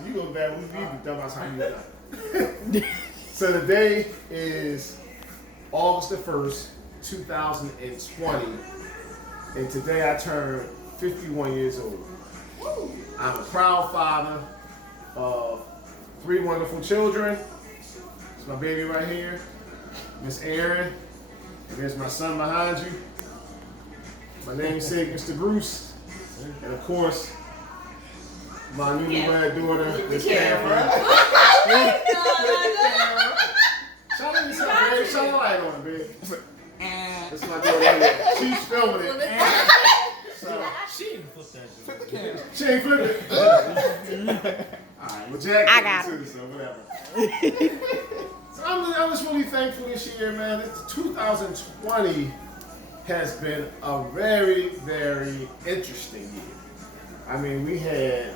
You go back, we need to dumbass how you done. So today is August the 1st, 2020, and today I turned 51 years old. I'm a proud father of 3 wonderful children. It's my baby right here, Miss Erin, and there's my son behind you, my namesake, Mr. Bruce, and of course, my newlywed daughter, Miss Catherine. Shout out to something, babe. Shine a light on it, babe. That's my daughter. She's filming it. So, She didn't flip that shit. she ain't flipping it. Alright, well, Jack, I got it. So whatever. So I'm just really thankful this year, man. 2020 has been a very, very interesting year. I mean, we had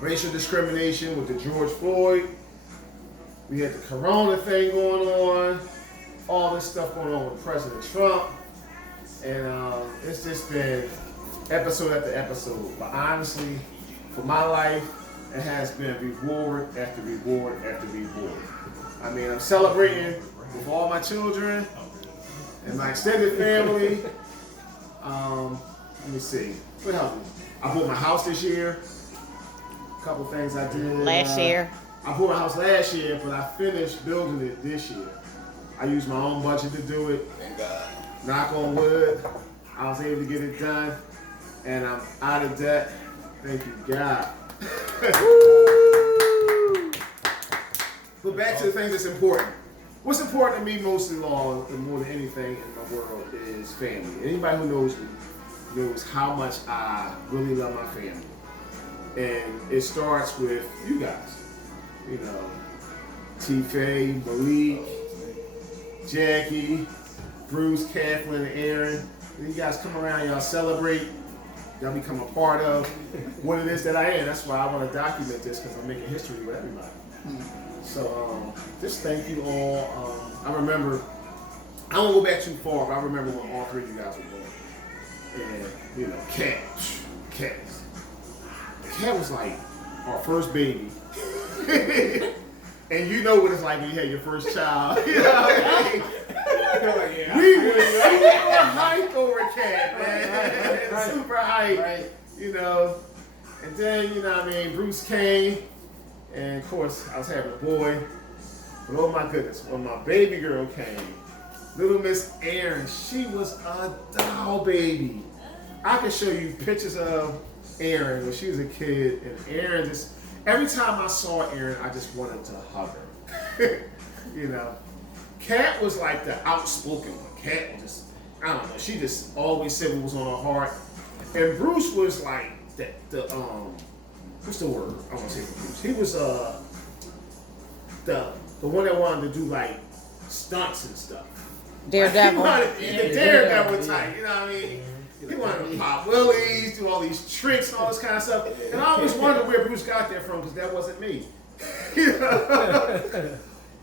racial discrimination with the George Floyd. We had the Corona thing going on. All this stuff going on with President Trump. And it's just been episode after episode. But honestly, for my life, it has been reward after reward after reward. I mean, I'm celebrating with all my children and my extended family. Let me see. What helped me? I bought my house this year. A couple things I did. Last year. I bought my house last year, but I finished building it this year. I used my own budget to do it. Thank God. Knock on wood. I was able to get it done. And I'm out of debt. Thank you, God. But back to the things that's important. What's important to me most of all, and more than anything in my world, is family. Anybody who knows me knows how much I really love my family. And it starts with you guys. You know, T-Faye, Malik, Jackie, Bruce, Kathleen, and Erin. And you guys come around, y'all celebrate. Y'all become a part of what it is that I am. That's why I want to document this, because I'm making history with everybody. So just thank you all. I remember, I don't go back too far, but I remember when all 3 of you guys were born. And, you know, Cat was like our first baby. And you know what it's like when you had your first child. You know what I mean? We were super hyped over Cat, man. Right. Super hyped, right. You know. And then, you know what I mean, Bruce came. And of course, I was having a boy. But oh my goodness, when my baby girl came, little Miss Erin, she was a doll baby. I can show you pictures of Erin when she was a kid, and Erin just, every time I saw Erin, I just wanted to hug her. You know, Kat was like the outspoken one. Kat was just, I don't know, she just always said what was on her heart. And Bruce was like the what's the word I want to say for Bruce? He was the one that wanted to do like stunts and stuff. Daredevil. Like, the Daredevil type, you know what I mean? He wanted to pop willies, do all these tricks and all this kind of stuff. And I always wondered where Bruce got that from, because that wasn't me. You know?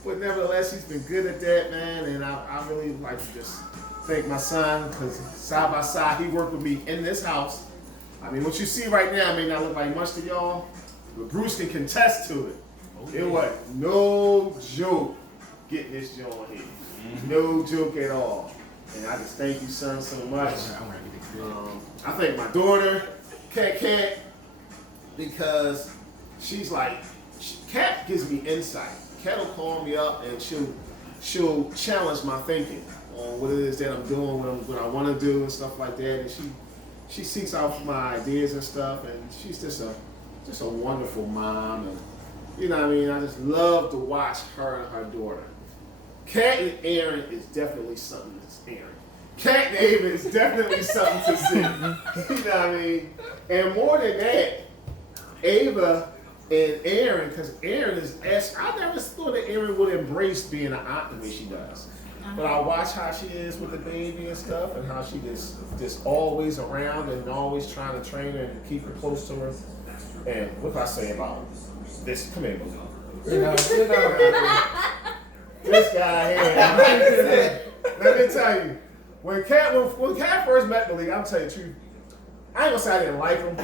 But nevertheless, he's been good at that, man. And I really like to just thank my son, because side by side, he worked with me in this house. I mean, what you see right now may not look like much to y'all, but Bruce can contest to it. Okay. It was no joke getting this joint here. No joke at all. And I just thank you, son, so much. I thank my daughter, Kat, because she's like, Kat gives me insight. Kat will call me up and she'll challenge my thinking on what it is that I'm doing, what I want to do and stuff like that. And she seeks out my ideas and stuff, and she's just a wonderful mom. And you know what I mean? I just love to watch her and her daughter. Kat and Erin is definitely something to Erin. Kat and Ava is definitely something to see. You know what I mean? And more than that, Ava and Erin, because Erin is, I never thought that Erin would embrace being an aunt the way she does. But I watch how she is with the baby and stuff, and how she just always around and always trying to train her and keep her close to her. And what if I say about this? Come here, Boo. You know, this guy here. Let me tell you, when Kat first met Malik, I'll tell you the truth. I ain't gonna say I didn't like him.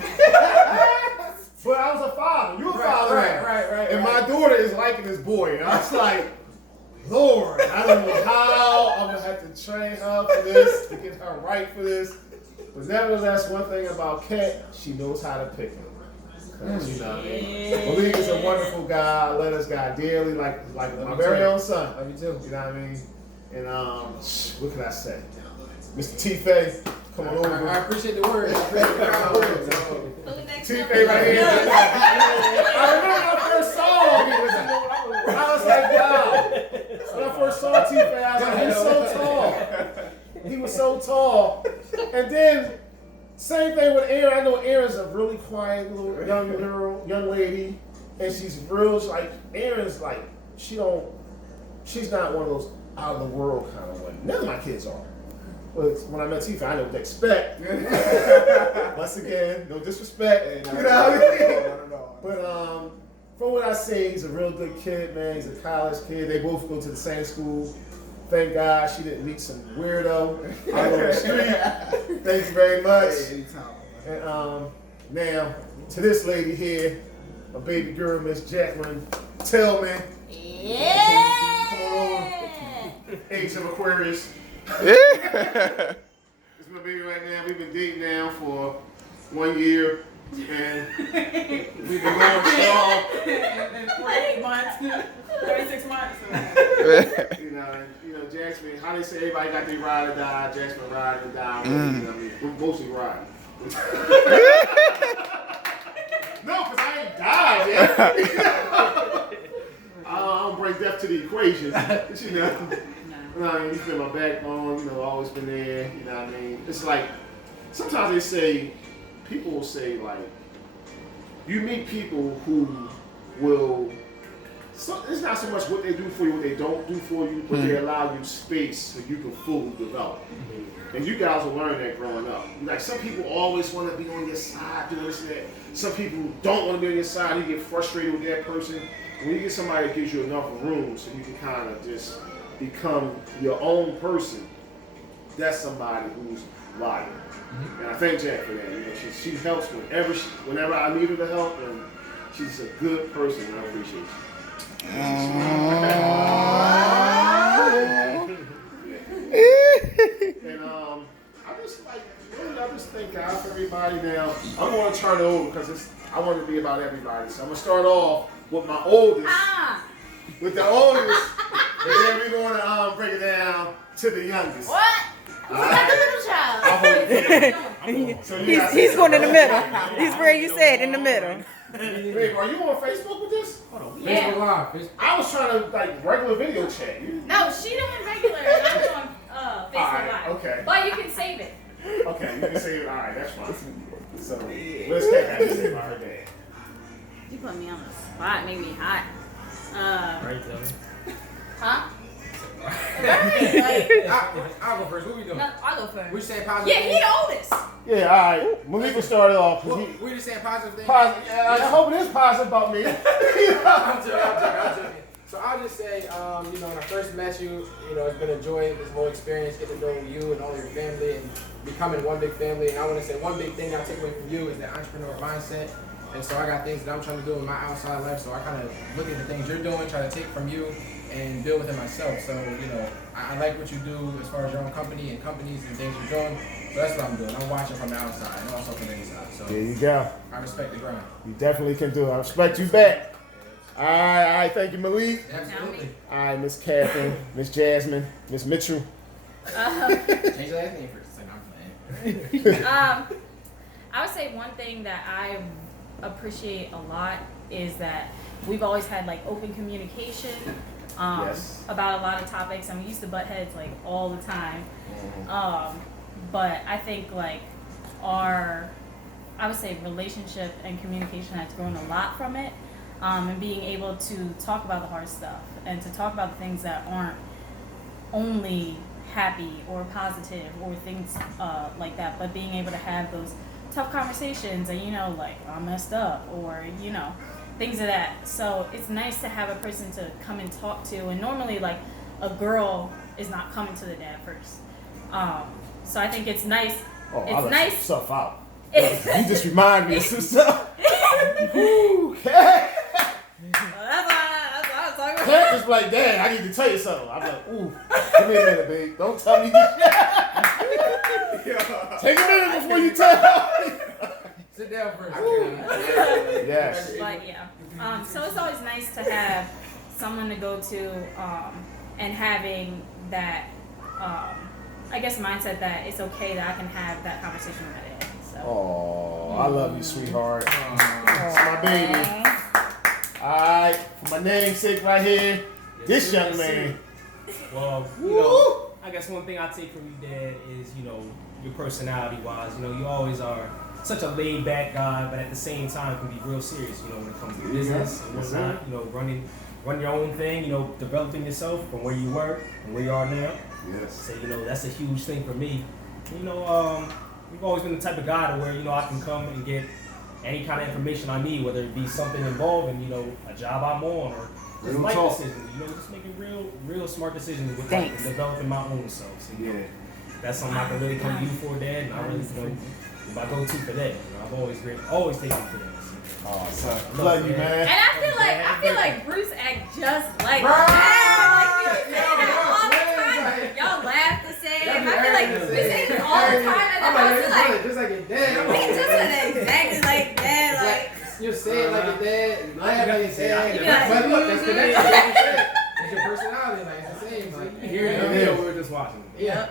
But I was a father. You a father. Right. And my daughter is liking this boy. And I was like, Lord, I don't know how I'm going to have to train her for this, to get her right for this. But nevertheless, one thing about Kat, she knows how to pick him. You know what I mean? Malik is a wonderful guy. I love this guy dearly, like my very own son. Love you too. You know what I mean? And what can I say? Mr. T-Faye, come on over. I appreciate the words. I appreciate the kind words. T-Faye right here. I remember when I first saw him. I was like, wow. When I first saw T-Faye, I was like, he's so tall. He was so tall. And then, same thing with Erin. I know Erin's a really quiet little young girl, young lady. And she's real, like, Erin's like, she's not one of those out of the world kind of women. None of my kids are. But when I met Tifa, I know what to expect. Once again, no disrespect. You know what I mean? But from what I see, he's a real good kid, man. He's a college kid. They both go to the same school. Thank God she didn't meet some weirdo out on the street. Thank you very much. And now, to this lady here, my baby girl, Miss Jacqueline Tillman. Yeah. Come on over. Age of Aquarius. Yeah. It's my baby right now. We've been dating now for 1 year. And we've been going strong. In 48 months. 36 months. You know, Jackson, how they say everybody got their ride or die, Jackson ride or die. You know what I mean? We're mostly riding. No, because I ain't died yet. I don't bring death to the equation. You know. I mean, he's been my backbone, you know, always been there, you know what I mean? It's like, sometimes they say, people will say, like, you meet people who will, it's not so much what they do for you, what they don't do for you, but they allow you space so you can fully develop. And you guys will learn that growing up. Like, some people always want to be on your side, doing this and that. Some people don't want to be on your side, you get frustrated with that person. When you get somebody that gives you enough room so you can kind of just become your own person, that's somebody who's loyal. And I thank Jack for that. You know, she helps whenever I need her to help, and she's a good person, and I appreciate you. And I just thank God for everybody now. I'm going to turn it over because I want it to be about everybody. So I'm going to start off with my oldest. With the oldest, and then we're going to break it down to the youngest. What? Who's got the middle child? So He's going in the middle. He's where you said, in the middle. Wait, are you on Facebook with this? Yeah. Facebook Live. I was trying to like regular video chat. No, she doing regular, and I'm doing Facebook Alright, Live. okay. But you can save it. Okay, you can say it. All right, that's fine. So let's get that to say about her dad. You put me on the spot, make me hot. Right, Taylor. Huh? Like, I'll go first. What we doing? no, I'll go first. We saying positive Yeah, he the oldest. Yeah, all right. Malik will start it off. We just saying positive things? I hope it is positive about me. I'm joking. So I'll just say, when I first met you, it's been a joy, this whole experience, getting to know you and all your family and becoming one big family. And I want to say one big thing I take away from you is the entrepreneur mindset. And so I got things that I'm trying to do in my outside life. So I kind of look at the things you're doing, try to take from you and build within myself. So, I like what you do as far as your own company and companies and things you're doing. So that's what I'm doing. I'm watching from the outside and also from the inside. So There you go. I respect the grind. You definitely can do it. I respect you back. All right. Thank you, Malik. Absolutely. All right, Miss Catherine, Miss Jasmine, Miss Mitchell. Change the last name first. I'm playing. I would say one thing that I appreciate a lot is that we've always had like open communication Yes. about a lot of topics, and we used to butt heads like all the time. But I think like I would say relationship and communication has grown a lot from it, and being able to talk about the hard stuff and to talk about the things that aren't only happy or positive or things like that, but being able to have those tough conversations and like I messed up or things of that. So it's nice to have a person to come and talk to, and normally like a girl is not coming to the dad first. So I think it's nice. Oh, It's I left nice. some stuff out. You just reminded me of some stuff. That's what I was talking about. Cat was like, Dad, I need to tell you something. I'm like, ooh, give me a minute, babe. Don't tell me this shit. Take a minute before you tell me. Sit down first. Yes. But yeah, so it's always nice to have someone to go to, and having that, I guess, mindset that it's okay that I can have that conversation with my dad. So. Oh, I love you, sweetheart. It's my baby. Alright, for my namesake right here, this young man. Well, you know, I guess one thing I take from you, Dad, is, you know, your personality-wise. You know, you always are such a laid-back guy, but at the same time can be real serious, you know, when it comes to business and whatnot. You know, run your own thing, you know, developing yourself from where you were and where you are now. Yes. So, you know, that's a huge thing for me. You know, you've always been the type of guy to where, you know, I can come and get any kind of information I need, whether it be something involving, you know, a job I'm on or just life decisions, you know, just making real smart decisions with like, developing my own self. So, you know, that's something I can really come to you for, Dad, and I really, you know, my go-to for that. You know, I've always taken you for that. So. Oh, son, love you, man. And I feel like Bruce act just like that. Like you say that all the time. Y'all laugh the same. I feel like we say this all the time at the house. Like just like your dad. we just said exactly like that. Like You say it like your dad, you laugh like your dad. You like, But look, that's connected. It's your personality, like it's the same. Like Here in the video, we were just watching. Yeah.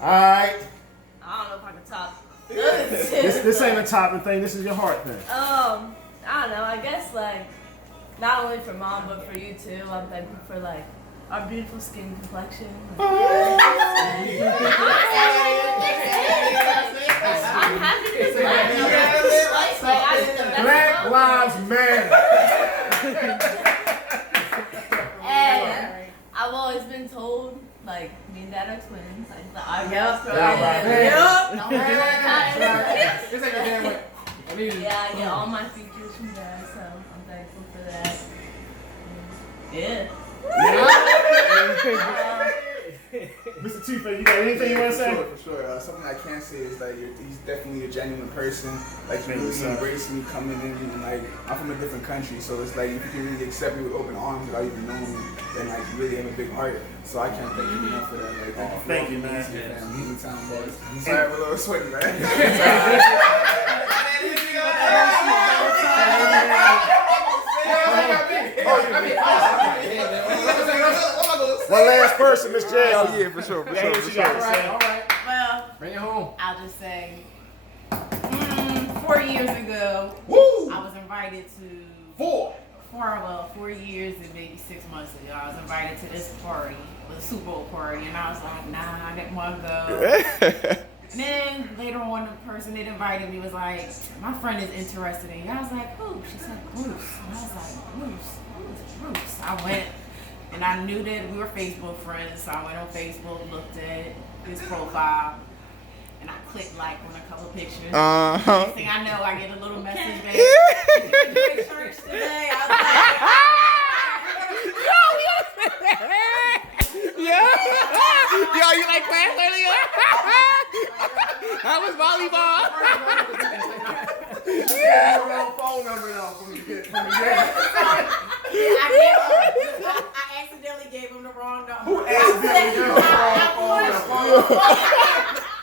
Alright. I don't know if I can talk. This ain't a topic thing, this is your heart thing. I don't know. I guess like not only for mom but for you too. I'm thankful for like our beautiful skin complexion. I'm happy because Black Lives Matter. and I've always been told like me and dad are twins. Like the eyebrows. It's like your dad went. Yeah, I get all my features from dad, so I'm thankful for that. Yeah. Mr. Two-Face, you got anything you want to say? For sure. Something I can say is that he's definitely a genuine person. Like, he really embraced me coming in, and like, I'm from a different country, so it's like, if you can really accept me with open arms without even knowing me, then like, you really have a big heart. So I can't thank you enough for that. Like, thank you, man. Anytime, boys. Sorry, I'm a little sweaty, right? One last person, Miss J. Oh, yeah, for sure. All right. Well, Bring it home. I'll just say, 4 years ago, Woo! I was invited to 4. 4 years and maybe 6 months ago. I was invited to this party, it was a Super Bowl party, and I was like, nah, I didn't want to go. And then later on, the person that invited me was like, my friend is interested in you. I was like, who? She said, Bruce. And I was like, Bruce? Who is Bruce? I went, and I knew that we were Facebook friends, so I went on Facebook, looked at his profile, and I clicked like on a couple of pictures. Next thing I know, I get a little message back. Did you enjoy church today? I was Yo, you like class earlier? How was volleyball? Phone number though from the I accidentally gave him the wrong number. Who accidentally gave him the wrong phone?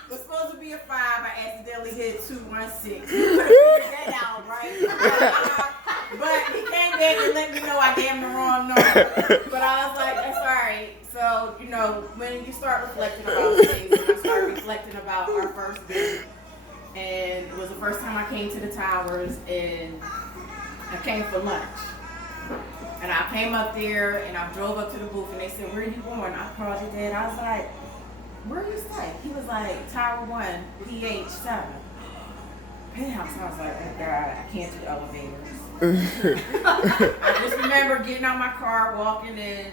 It was supposed to be a 5. I accidentally hit 216. Figure that out, right? But he came back and let me know I gave him the wrong number. But I was like, that's all right. So, you know, when you start reflecting about things, and I started reflecting about our first date, and it was the first time I came to the Towers, and I came for lunch. And I came up there, and I drove up to the booth, and they said, where are you going? I called your dad. I was like, where are you staying? He was like, Tower 1, PH7. Penthouse. I was like, oh God, I can't do elevators. I just remember getting out my car, walking in,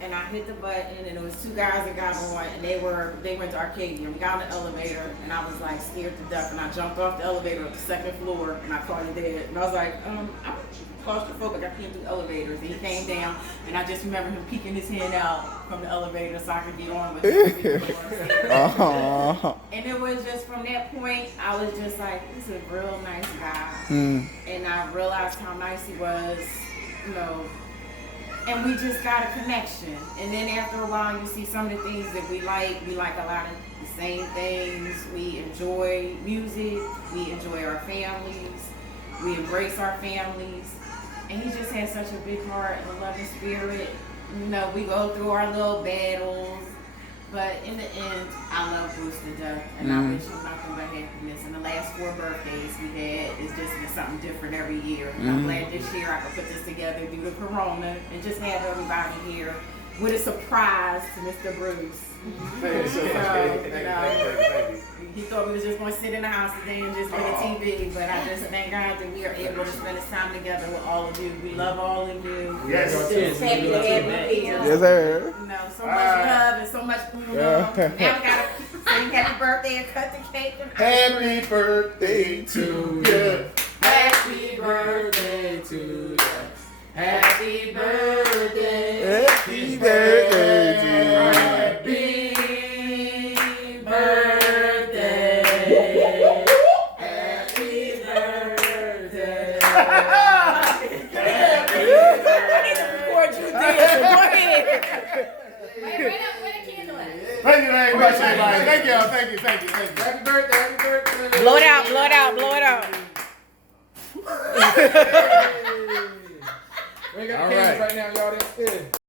and I hit the button, and it was two guys that got on, and they went to Arcadia. We got on the elevator, and I was like scared to death, and I jumped off the elevator at the second floor, and I caught it dead. And I was like, I'm claustrophobic, I can't do elevators. And he came down, and I just remember him peeking his hand out from the elevator so I could get on with him. And it was just from that point, I was just like, he's a real nice guy. And I realized how nice he was, you know, and we just got a connection. And then after a while, you see some of the things that we like a lot of the same things. We enjoy music, we enjoy our families, we embrace our families. And he just has such a big heart and a loving spirit. You know, we go through our little battles, but in the end, I love Bruce to death, and I wish him nothing but happiness. And the last 4 birthdays we had, it's just been something different every year. And I'm glad this year I could put this together due to Corona and just have everybody here with a surprise to Mr. Bruce. Thank you so much, baby. Thank you. He thought we was just going to sit in the house today and just look at TV, but I just thank God that we are able to spend this time together with all of you. We love all of you. Yes. Just happy to have you here. Yes, sir. You know, so much love and so much Now we gotta sing happy birthday and cut the cake. And Happy birthday to you. Happy birthday to you. Happy birthday. Happy birthday to you. Happy birthday. Happy birthday. Thank you very much, everybody. Thank y'all. Thank you. Happy birthday. Happy birthday. blow it out, blow it out, blow it out. We ain't got All the cameras right. right now, y'all. That's it.